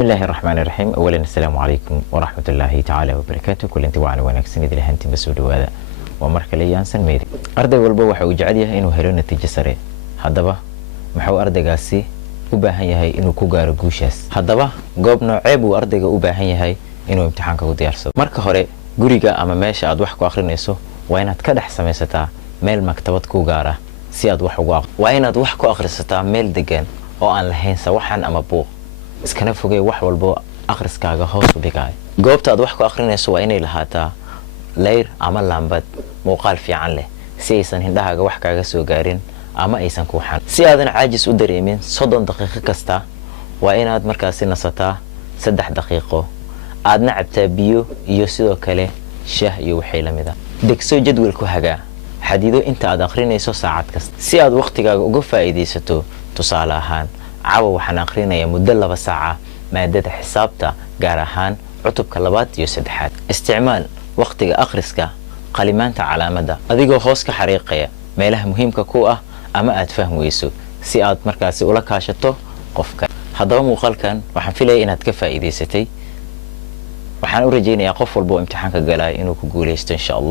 بسم الله الرحمن الرحيم. اولا السلام عليكم ورحمه الله تعالى وبركاته. كل انت وعن wanaagsan idil ahaantii masoo dhawaada waa marka la yaansan meedi arday walba waxa uu jecel yahay inuu helo natiijo sare. haddaba maxuu ardaygaasi u baahan yahay inuu ku gaaro guushaas? haddaba goob noocee buu ardayga u baahan yahay inuu imtixaanka u diyaarsado? marka hore guriga ama meesha aad wax ku akhrinayso waa inaad ka dhex samaysataa meel maktabad ku gaara si aad wax ugu aqriso. waa inaad wax ku akhrisataa meel degan oo aan lahayn sawaxan ama buuq, iskana fogee wax walbo akhriskaaga hoos u dhigay. goobta aad wax ku akhrinayso waa inay lahaataa leyr ama laambad muuqaal fiican leh si aysan hindhahaaga wax kaaga soo gaarin ama aysan ku xan. si aadan caajis u dareemin 30 daqiiqo kasta waa inaad markaasi nasataa 3 daqiiqo, aadna cabtaa biyo iyo sidoo kale shaah iyo wixii la mid ah. degso jadwal ku hagaa xadido inta aad akhrinayso saacad kasta si aad waqtigaaga uga faa'iideysato. tusaale ahaan caawa waxaan akhrinayaa muddo 2 saac maadada xisaabta gaar ahaan cutubka 2 iyo 3. isticmaal waqtiga akhriska qalimaanta calaamada adigoo hoos ka xariiqaya meelaha muhiimka ku ah ama aad fahmayso si aad markaasi ula kaashato qofka. haddaba muuqaalkan waxaan filayaa inaad ka faa'iideysatay. waxaan u rajaynayaa qof walba oo imtixaanka galay inuu ku guuleysto insha Allah.